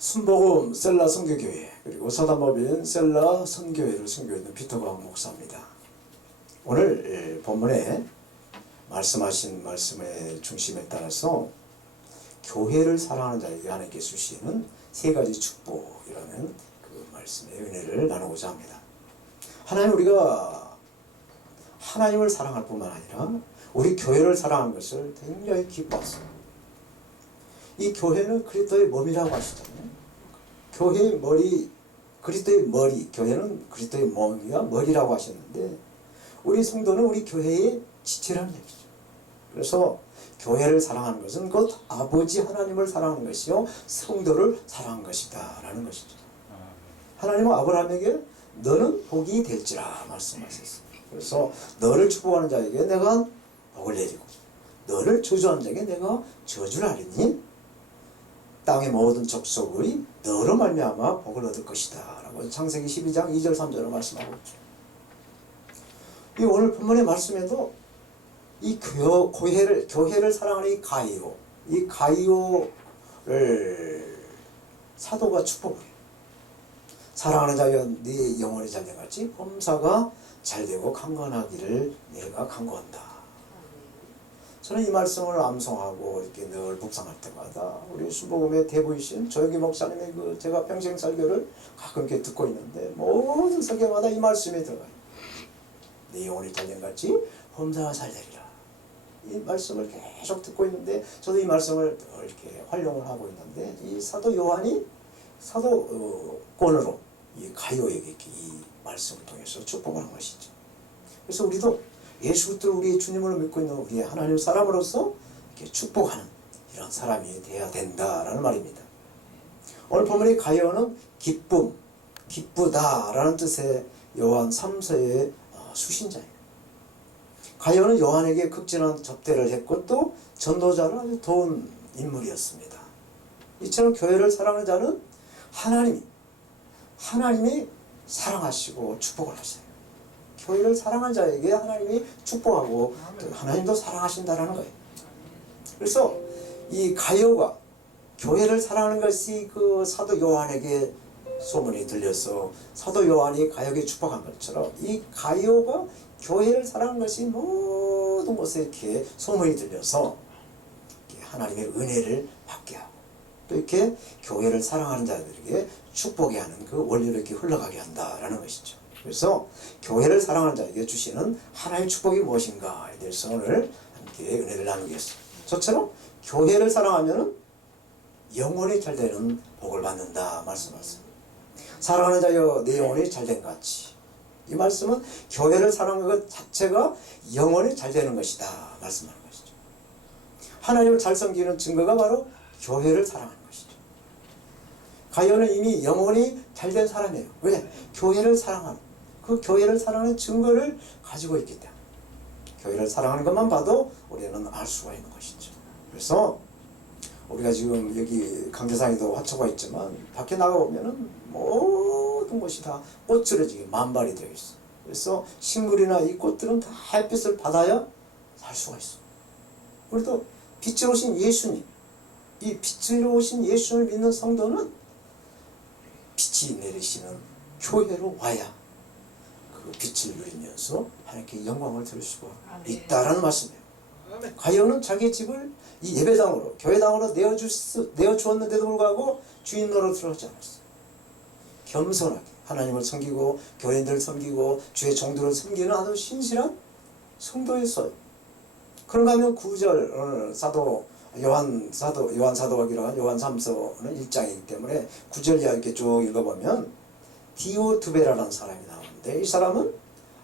순복음 셀라 선교교회 그리고 사단법인 셀라 선교회를 선교했는 피터광 목사입니다. 오늘 본문에 말씀하신 말씀의 중심에 따라서 교회를 사랑하는 자에게 하나님께 주시는 세 가지 축복이라는 그 말씀의 은혜를 나누고자 합니다. 하나님, 우리가 하나님을 사랑할 뿐만 아니라 우리 교회를 사랑하는 것을 굉장히 기뻐하습니다. 이 교회는 그리스도의 몸이라고 하시잖아요. 교회의 머리, 그리스도의 머리, 교회는 그리스도의 몸이와 머리라고 하셨는데 우리 성도는 우리 교회의 지체라는 얘기죠. 그래서 교회를 사랑하는 것은 곧 아버지 하나님을 사랑하는 것이요 성도를 사랑하는 것이다 라는 것이죠. 하나님은 아브라함에게 너는 복이 될지라 말씀하셨습니다. 그래서 너를 축복하는 자에게 내가 복을 내리고 너를 저주하는 자에게 내가 저주를 하리니 땅의 모든 족속의 너로 말미암아 복을 얻을 것이다 라고 창세기 12장 2절 3절을 말씀하고 있죠. 이 오늘 본문의 말씀에도 이 교회를 사랑하는 이 가이오를 사도가 축복해요. 사랑하는 자여 네 영혼이 잘된 같이 범사가 잘되고 강건하기를 내가 간구한다. 저는 이 말씀을 암송하고 이렇게 늘 묵상할 때마다 우리 순복음의 대부이신 조혁기 목사님의 그 제가 평생 설교를 가끔 이렇게 듣고 있는데 모든 설교마다 이 말씀이 들어가요. 네 영혼이 잘된 같이 범사가 잘되리라. 이 말씀을 계속 듣고 있는데 저도 이 말씀을 이렇게 활용을 하고 있는데 이 사도 요한이 사도권으로 이 가요에게 이렇게 이 말씀을 통해서 축복을 한 것이죠. 그래서 우리도 예수 그리스도를 우리의 주님으로 믿고 있는 우리의 하나님 사람으로서 이렇게 축복하는 이런 사람이 되어야 된다라는 말입니다. 오늘 본문의 가요는 기쁨, 기쁘다라는 뜻의 요한 3서의 수신자예요. 가요는 요한에게 극진한 접대를 했고 또 전도자는 아주 도운 인물이었습니다. 이처럼 교회를 사랑하는 자는 하나님이 사랑하시고 축복을 하세요. 교회를 사랑하는 자에게 하나님이 축복하고 또 하나님도 사랑하신다라는 거예요. 그래서 이 가요가 교회를 사랑하는 것이 그 사도 요한에게 소문이 들려서 사도 요한이 가요에게 축복한 것처럼 이 가요가 교회를 사랑하는 것이 모든 곳에 이렇게 소문이 들려서 하나님의 은혜를 받게 하고 또 이렇게 교회를 사랑하는 자들에게 축복해 하는 그 원리로 이렇게 흘러가게 한다라는 것이죠. 그래서 교회를 사랑하는 자에게 주시는 하나님의 축복이 무엇인가에 대해서 오늘 함께 은혜를 나누겠습니다. 저처럼 교회를 사랑하면 영혼이 잘되는 복을 받는다 말씀하셨습니다. 사랑하는 자여 내 영혼이 잘된 같이, 이 말씀은 교회를 사랑하는 것 자체가 영혼이 잘되는 것이다 말씀하는 것이죠. 하나님을 잘 섬기는 증거가 바로 교회를 사랑하는 것이죠. 가요는 이미 영혼이 잘된 사람이에요. 왜? 교회를 사랑하는, 그 교회를 사랑하는 증거를 가지고 있기 때문에 교회를 사랑하는 것만 봐도 우리는 알 수가 있는 것이죠. 그래서 우리가 지금 여기 강대상에도 화초가 있지만 밖에 나가보면은 모든 것이 다 꽃으로 지금 만발이 되어 있어. 그래서 식물이나 이 꽃들은 다 햇빛을 받아야 살 수가 있어. 그래도 빛으로 오신 예수님, 이 빛으로 오신 예수를 믿는 성도는 빛이 내리시는 교회로 와야 그 빛을 누리면서 하나님께 영광을 드릴 수가 있다라는 말씀이에요. 가요는 자기 집을 이 예배당으로, 교회당으로 내어주었는데도 불구하고 주인 노릇을 하지 않았어요. 겸손하게 하나님을 섬기고 교인들을 섬기고 주의 종들을 섬기는 아주 신실한 성도였어요. 그런가 하면 9절 요한 사도가 기록한 요한 3서는 1장이기 때문에 9절 이하 이렇게 쭉 읽어보면 디오드베라라는 사람이 나오는데 이 사람은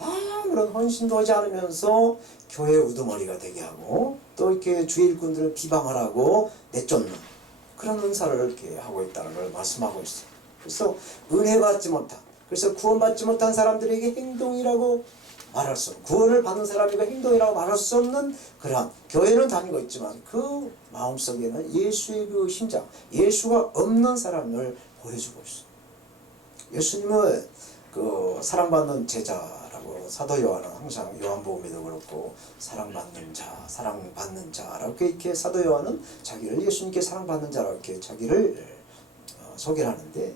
아무런 헌신도 하지 않으면서 교회 우두머리가 되게 하고 또 이렇게 주의 일꾼들을 비방하라고 내쫓는 그런 은사를 이렇게 하고 있다는 걸 말씀하고 있어요. 그래서 은혜 받지 못한, 그래서 구원받지 못한 사람들에게 행동이라고 말할 수 없는, 구원을 받는 사람에게 행동이라고 말할 수 없는 그러한, 교회는 다니고 있지만 그 마음속에는 예수의 그 심장, 예수가 없는 사람을 보여주고 있어요. 예수님은 그 사랑받는 제자라고 사도 요한은 항상 요한복음에도 그렇고 사랑받는 자라고 이렇게 사도 요한은 자기를 예수님께 사랑받는 자라고 이렇게 자기를 소개를 하는데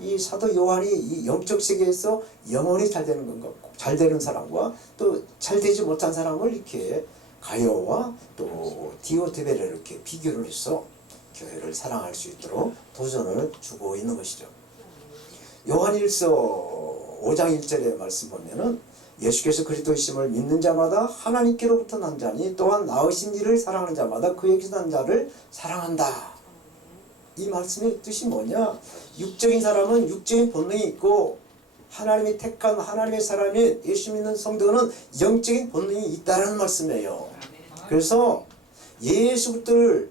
이 사도 요한이 이 영적 세계에서 영원히 잘 되는 건가, 잘 되는 사람과 또 잘 되지 못한 사람을 이렇게 가요와 또 디오트베를 이렇게 비교를 해서 교회를 사랑할 수 있도록 도전을 주고 있는 것이죠. 요한일서 5장 1절의 말씀 보면은 예수께서 그리스도이심을 믿는 자마다 하나님께로부터 난 자니 또한 나으신 이를 사랑하는 자마다 그에게서 난 자를 사랑한다. 이 말씀의 뜻이 뭐냐? 육적인 사람은 육적인 본능이 있고 하나님이 택한 하나님의 사람이 예수 믿는 성도는 영적인 본능이 있다는 말씀이에요. 그래서 예수를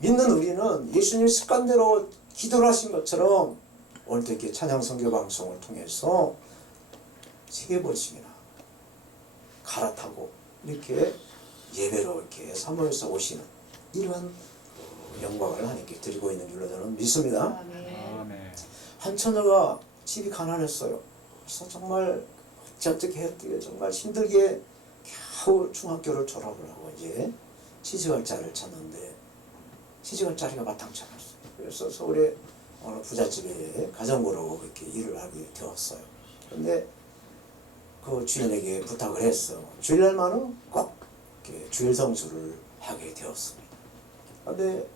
믿는 우리는 예수님 습관대로 기도를 하신 것처럼 오늘도 이렇게 찬양 선교 방송을 통해서 3번씩이나 갈아타고 이렇게 예배로 이렇게 사모해서 오시는 이러한 영광을 하나님께 드리고 있는 줄로 저는 믿습니다. 아멘. 한 처녀가 집이 가난했어요. 그래서 정말 어떻게 했더니 정말 힘들게 겨우 중학교를 졸업을 하고 이제 취직할 자리를 찾는데 취직할 자리가 마땅치 않았어요. 그래서 서울에 어느 부잣집에 가정부로 이렇게 일을 하게 되었어요. 그런데 그 주인에게 부탁을 했어. 주일날만은 꼭 이렇게 주일 성수를 하게 되었습니다. 그런데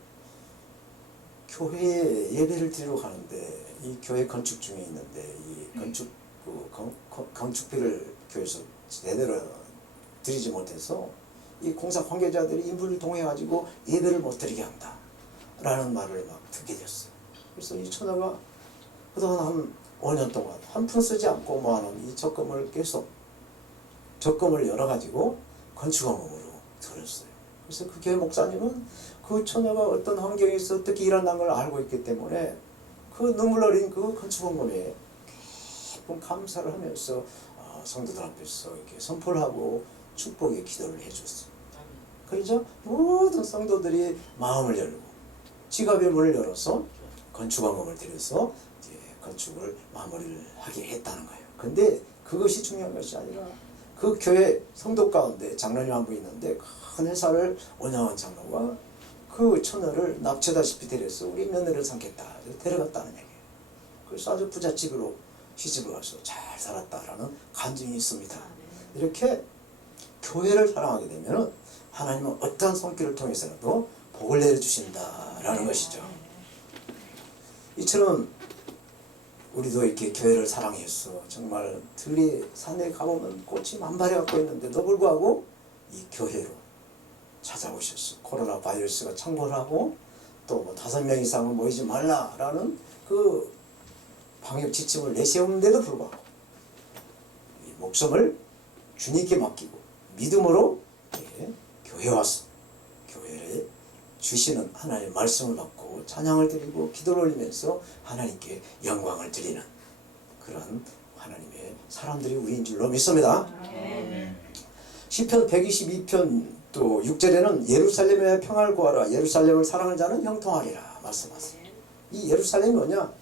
교회에 예배를 드리러 가는데 이 교회 건축 중에 있는데 이 건축 건축비를 교회에서 제대로 드리지 못해서 이 공사 관계자들이 인부를 통해 가지고 예배를 못 드리게 한다 라는 말을 막 듣게 됐어요. 그래서 이 처녀가 그동안 한 5년 동안 한 푼 쓰지 않고 모아놓은 이 적금을 계속 적금을 열어가지고 건축원금으로 들었어요. 그래서 그 교회 목사님은 그 처녀가 어떤 환경에서 어떻게 일한다는 걸 알고 있기 때문에 그 눈물 어린 그 건축원금에 깊은 감사를 하면서 성도들 앞에서 이렇게 선포를 하고 축복의 기도를 해줬어요. 그러죠? 모든 성도들이 마음을 열고 지갑의 문을 열어서 건축원금을 들여서 이제 건축을 마무리를 하게 했다는 거예요. 근데 그것이 중요한 것이 아니라 그 교회 성도 가운데 장로님 한 분 있는데 큰 회사를 운영한 장로가 그 처녀를 납치다시피 데려서 우리 며느리를 삼겠다 데려갔다는 얘기예요. 그래서 아주 부잣집으로 시집을 가서 잘 살았다라는 간증이 있습니다. 이렇게 교회를 사랑하게 되면 하나님은 어떠한 손길을 통해서라도 복을 내려주신다라는 것이죠. 이처럼 우리도 이렇게 교회를 사랑해서 정말 들이 산에 가보면 꽃이 만발해 갖고 있는데도 불구하고 이 교회로 찾아오셨어. 코로나 바이러스가 창궐하고 또 5명 이상은 모이지 말라라는 그 방역 지침을 내세우는데도 불구하고 이 목숨을 주님께 맡기고 믿음으로 교회에 와서 교회를 주시는 하나님의 말씀을 받고 찬양을 드리고 기도를 올리면서 하나님께 영광을 드리는 그런 하나님의 사람들이 우리인 줄로 믿습니다. 시편 122편 또 6절에는 예루살렘의 평화를 구하라 예루살렘을 사랑하는 자는 형통하리라 말씀하세요. 이 예루살렘이 뭐냐?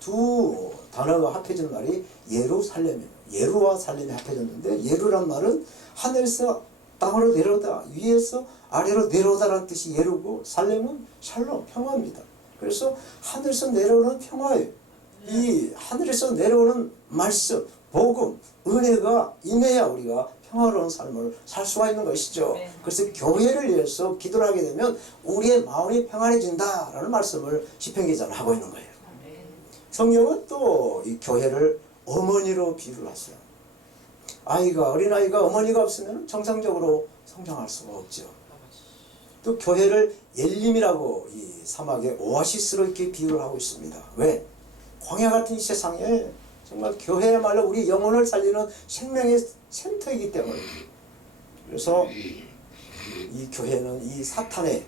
두 단어가 합해진 말이 예루살렘이에요. 예루와 살렘이 합해졌는데 예루란 말은 하늘에서 땅으로 내려오다 위에서 아래로 내려오다라는 뜻이 예루고 살렘은 샬롬 평화입니다. 그래서 하늘에서 내려오는 평화예요. 이 하늘에서 내려오는 말씀 복음 은혜가 임해야 우리가 평화로운 삶을 살 수가 있는 것이죠. 그래서 교회를 위해서 기도를 하게 되면 우리의 마음이 평안해진다라는 말씀을 시편기자는 하고 있는 거예요. 성경은 또 이 교회를 어머니로 비유를 하세요. 어린아이가 어머니가 없으면 정상적으로 성장할 수가 없죠. 또 교회를 엘림이라고 이 사막의 오아시스로 이렇게 비유를 하고 있습니다. 왜? 광야 같은 이 세상에 정말 교회야말로 우리 영혼을 살리는 생명의 센터이기 때문에 그래서 이 교회는 이 사탄의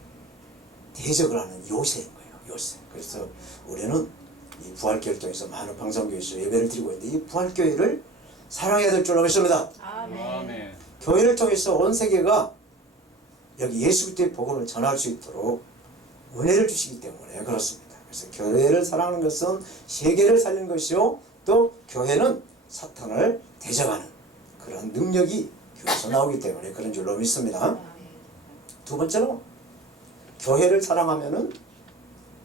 대적을 하는 요새인 거예요. 요새. 그래서 우리는 이 부활교회를 통해서 많은 방송교회에서 예배를 드리고 있는데 이 부활교회를 사랑해야 될 줄로 믿습니다. 아멘. 교회를 통해서 온 세계가 여기 예수 그리스도의 복음을 전할 수 있도록 은혜를 주시기 때문에 그렇습니다. 그래서 교회를 사랑하는 것은 세계를 살리는 것이요 또 교회는 사탄을 대적하는 그런 능력이 교회에서 나오기 때문에 그런 줄로 믿습니다. 두 번째로 교회를 사랑하면은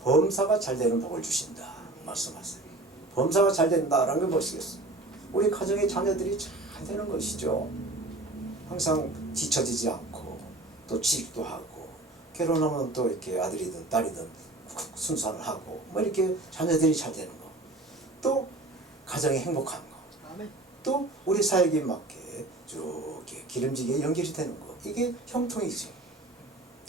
범사가 잘 되는 복을 주신다 말씀하세요. 범사가 잘 된다라는 게 무엇이겠어요? 우리 가정의 자녀들이 잘 되는 것이죠. 항상 뒤처지지 않고 또 취직도 하고 결혼하면 또 이렇게 아들이든 딸이든 순산을 하고 뭐 이렇게 자녀들이 잘 되는 거, 또 가정이 행복한 거, 또 우리 사역에 맞게 쭉 기름지게 연결이 되는 거, 이게 형통이지.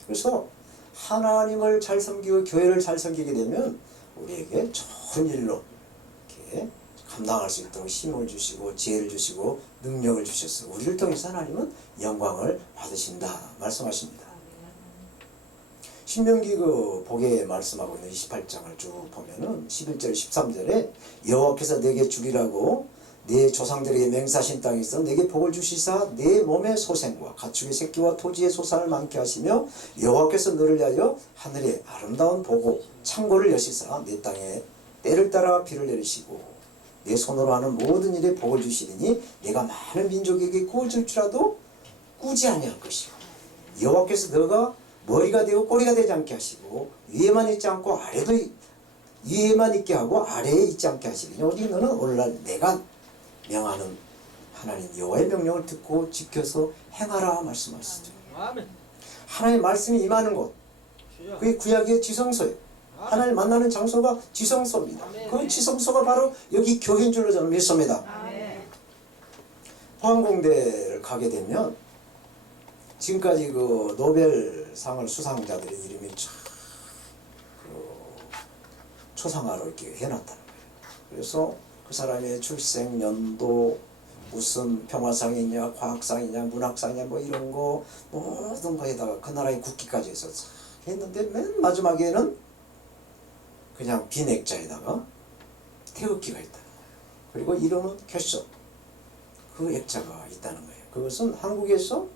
그래서 하나님을 잘 섬기고 교회를 잘 섬기게 되면 우리에게 좋은 일로 이렇게 감당할 수 있도록 힘을 주시고 지혜를 주시고 능력을 주셨어요. 우리를 통해서 하나님은 영광을 받으신다 말씀하십니다. 신명기 그 복에 말씀하고 있는 28장을 쭉 보면은 11절 13절에 여호와께서 내게 주리라고 내 조상들에게 맹세하신 땅에서 내게 복을 주시사 내 몸의 소생과 가축의 새끼와 토지의 소산을 많게 하시며 여호와께서 너를 위하여 하늘의 아름다운 보고 창고를 여시사 내 땅에 때를 따라 비를 내리시고 내 손으로 하는 모든 일에 복을 주시리니 내가 많은 민족에게 구을 줄 줄라도 꾸지 아니할 것이요 여호와께서 너가 머리가 되고 꼬리가 되지 않게 하시고 위에만 있지 않고 아래도 위에만 있게 하고 아래에 있지 않게 하시리니 오직 너는 오늘날 내가 명하는 하나님 여호와의 명령을 듣고 지켜서 행하라 말씀하시죠. 하나님의 말씀이 임하는 곳, 그게 구약의 지성소예요. 하나님 만나는 장소가 지성소입니다. 그 지성소가 바로 여기 교회인 줄로 저는 믿습니다. 포항공대를 가게 되면 지금까지 그 노벨상을 수상자들의 이름이 쫙 초상화로 이렇게 해놨다는 거예요. 그래서 그 사람의 출생 연도, 무슨 평화상이냐, 과학상이냐, 문학상이냐, 뭐 이런 거 모든 거에다가 그 나라의 국기까지 해서 싹 했는데 맨 마지막에는 그냥 빈 액자에다가 태극기가 있다는 거예요. 그리고 이름은 켰어. 그 액자가 있다는 거예요. 그것은 한국에서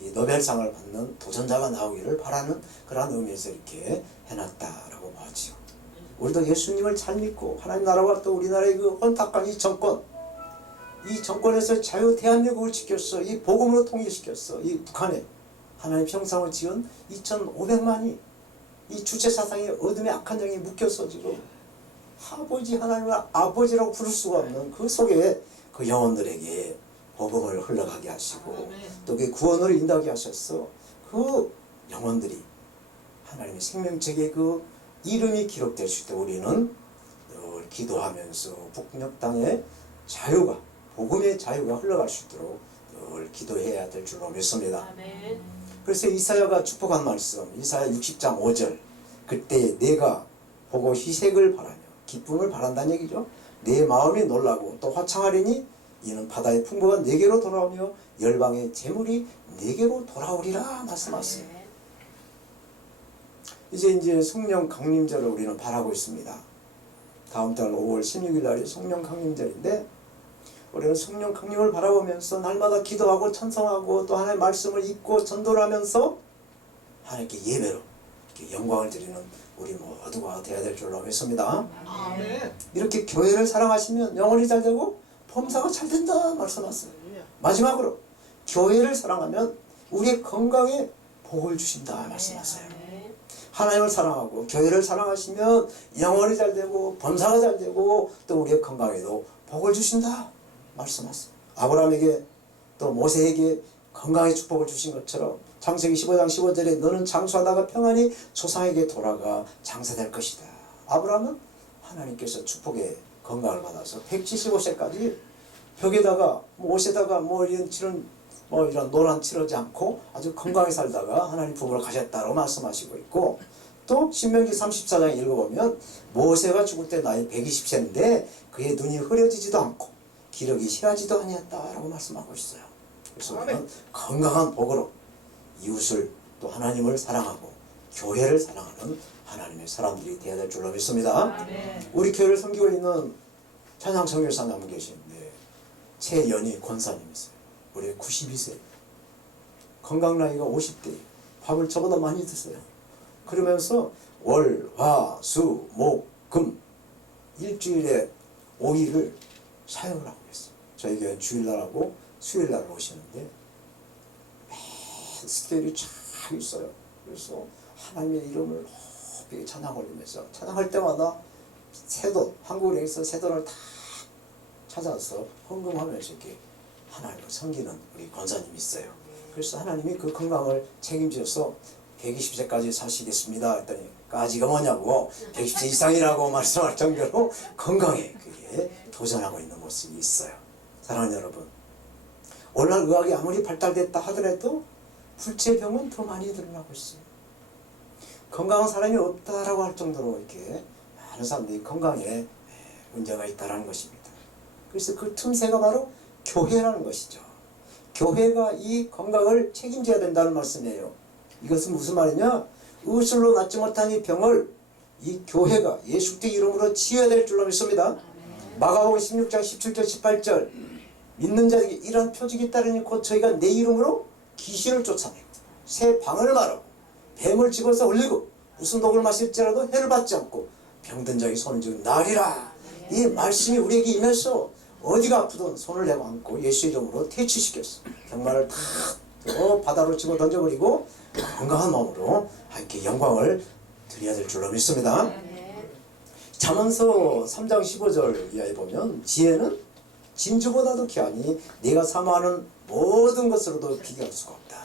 이 노벨상을 받는 도전자가 나오기를 바라는 그러한 의미에서 이렇게 해놨다라고 보죠. 우리도 예수님을 잘 믿고 하나님 나라와 또 우리나라의 그 혼탁한 이 정권, 이 정권에서 자유 대한민국을 지켰어. 이 복음으로 통일시켰어. 이 북한에 하나님 형상을 지은 2,500만이 이 주체사상의 어둠의 악한 영이 묶여서 지금 아버지 하나님을 아버지라고 부를 수가 없는 그 속에 그 영혼들에게 복음을 흘러가게 하시고 또 그 구원을 인도하게 하셨어. 그 영혼들이 하나님의 생명책에 그 이름이 기록될 수 있도록 우리는 늘 기도하면서 북녘 땅에 자유가, 복음의 자유가 흘러갈 수 있도록 늘 기도해야 될 줄로 믿습니다. 그래서 이사야가 축복한 말씀, 이사야 60장 5절, 그때 내가 보고 희색을 바라며 기쁨을 바란다는 얘기죠. 내 마음이 놀라고 또 화창하리니 이는 바다의 풍부가 내게로 돌아오며 열방의 재물이 내게로 돌아오리라 말씀하세요. 이제 성령 강림절을 우리는 바라고 있습니다. 다음 달 5월 16일 날이 성령 강림절인데 우리는 성령 강림을 바라보면서 날마다 기도하고 찬송하고 또 하나님의 말씀을 읽고 전도를 하면서 하나님께 예배로 이렇게 영광을 드리는 우리 모두가 되어야 될 줄로 믿습니다. 아멘. 이렇게 교회를 사랑하시면 영혼이 잘 되고 범사가 잘 된다 말씀하세요. 마지막으로 교회를 사랑하면 우리의 건강에 복을 주신다 말씀하세요. 하나님을 사랑하고 교회를 사랑하시면 영혼이 잘 되고 범사가 잘 되고 또 우리의 건강에도 복을 주신다 말씀하세요. 아브라함에게 또 모세에게 건강의 축복을 주신 것처럼 창세기 15장 15절에 너는 장수하다가 평안히 조상에게 돌아가 장사될 것이다. 아브라함은 하나님께서 축복의 건강을 받아서 175세까지 벽에다가 옷에다가 이런 노란 칠하지 않고 아주 건강히 살다가 하나님 품으로 가셨다고 말씀하시고 있고, 또 신명기 34장 읽어보면 모세가 죽을 때 나이 120세인데 그의 눈이 흐려지지도 않고 기력이 실하지도 아니었다라고 말씀하고 있어요. 그래서 우리는 건강한 복으로 이웃을 또 하나님을 사랑하고 교회를 사랑하는 하나님의 사람들이 되어야 될 줄로 믿습니다. 우리 교회를 섬기고 있는 찬양 선교사님 한 분 계시는데 최연희 권사님이세요. 올해 92세, 건강 나이가 50대, 밥을 저보다 많이 드세요. 그러면서 월, 화, 수, 목, 금 일주일에 5일을 사역을 하고 있어요. 저희 교회는 주일날하고 수요일날 오시는데 매일 스케줄이 쫙 있어요. 그래서 하나님의 이름을 새벽에 찬양 올리면서 찬양할 때마다 새돈, 한국에서 새돈을 다 찾아서 헌금하면서 이렇게 하나님을 섬기는 우리 권사님이 있어요. 그래서 하나님이 그 건강을 책임져서 120세까지 사시겠습니다 했더니 까지가 뭐냐고 120세 이상이라고 말씀할 정도로 건강에 그게 도전하고 있는 모습이 있어요. 사랑하는 여러분, 오늘날 의학이 아무리 발달됐다 하더라도 불치병은 더 많이 드러나고 있어요. 건강한 사람이 없다라고 할 정도로 이렇게 많은 사람들이 건강에 문제가 있다는 것입니다. 그래서 그 틈새가 바로 교회라는 것이죠. 교회가 이 건강을 책임져야 된다는 말씀이에요. 이것은 무슨 말이냐? 의술로 낫지 못한 이 병을 이 교회가 예수 그리스도의 이름으로 치유해야 될 줄로 믿습니다. 마가복음 16장 17절 18절 믿는 자에게 이러한 표적이 따르니 곧 저희가 내 이름으로 귀신을 쫓아내고 새 방을 말하고 뱀을 집어서 올리고 무슨 독을 마실지라도 해를 받지 않고 병든 자의 손을 쥐고 나으리라. 이 말씀이 우리에게 임해서 어디가 아프든 손을 내고 안고 예수 이름으로 퇴치시켰어. 병마를 다 바다로 집어 던져버리고 건강한 마음으로 함께 영광을 드려야 될 줄로 믿습니다. 잠언서 3장 15절 이하에 보면 지혜는 진주보다도 귀하니 네가 사모하는 모든 것으로도 비교할 수가 없다.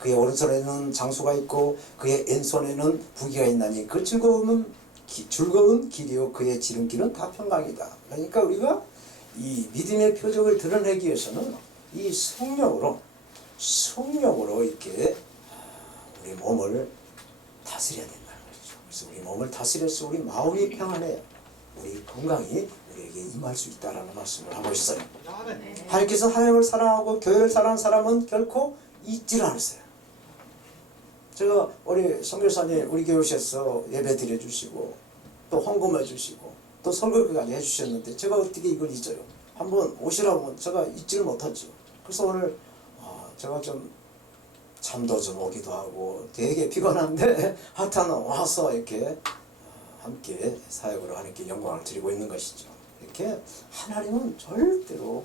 그의 오른손에는 장수가 있고 그의 왼손에는 부귀가 있나니 그 즐거운 길이요 그의 지름길은 다 평강이다. 그러니까 우리가 이 믿음의 표적을 드러내기 위해서는 이 성령으로 이렇게 우리 몸을 다스려야 된다는 거죠. 그래서 우리 몸을 다스려서 우리 마음이 평안해야 우리 건강이 우리에게 임할 수 있다라는 말씀을 하고 있어요. 하나님께서 하나님을 사랑하고 교회를 사랑하는 사람은 결코 잊지를 않으세요. 제가 우리 선교사님 우리 교회에서 예배 드려주시고 또 헌금해 주시고 또 설교까지 해주셨는데 제가 어떻게 이걸 잊어요? 한번 오시라고 하면 제가 잊지를 못하죠. 그래서 오늘 제가 좀 잠도 좀 오기도 하고 되게 피곤한데 하여튼 와서 이렇게 함께 사역으로 하나님께 영광을 드리고 있는 것이죠. 이렇게 하나님은 절대로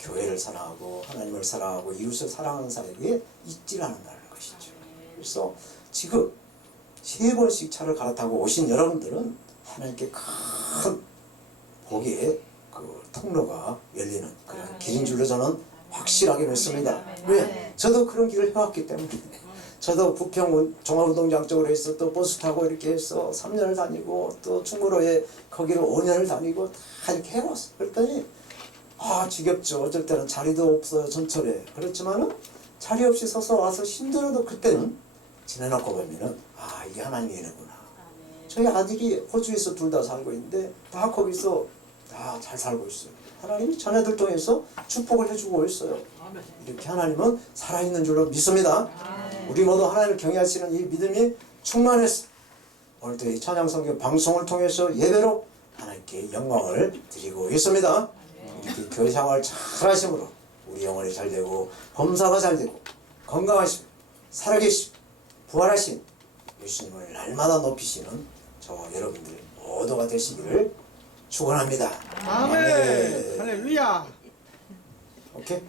교회를 사랑하고 하나님을 사랑하고 이웃을 사랑하는 사람에게 잊지를 않는다는 것이죠. 그래서 지금 3번씩 차를 갈아타고 오신 여러분들은 하나님께 큰 복의 그 통로가 열리는 그런 길인 줄로 저는 확실하게 믿습니다. 왜? 저도 그런 길을 해왔기 때문에. 저도 부평 종합운동장 쪽으로 해서 또 버스 타고 이렇게 해서 3년을 다니고 또 충무로에 거기로 5년을 다니고 다 이렇게 해왔어. 그랬더니 지겹죠. 어쩔 때는 자리도 없어요. 전철에. 그렇지만은 자리 없이 서서 와서 힘들어도 그때는 지내놓고 보면은 이게 하나님의 은혜구나. 저희 아들이 호주에서 둘 다 살고 있는데 다 거기서 다 잘 살고 있어요. 하나님이 자녀들 통해서 축복을 해주고 있어요. 이렇게 하나님은 살아있는 줄로 믿습니다. 우리 모두 하나님을 경외하시는 이 믿음이 충만해서 오늘도 이 찬양선교 방송을 통해서 예배로 하나님께 영광을 드리고 있습니다. 이렇게 교회 생활 잘 하심으로 우리 영혼이 잘 되고 범사가 잘 되고 건강하시고 살아계시고 부활하신 예수님을 날마다 높이시는 저 여러분들 모두가 되시기를 축원합니다. 아멘. 할렐루야. 오케이.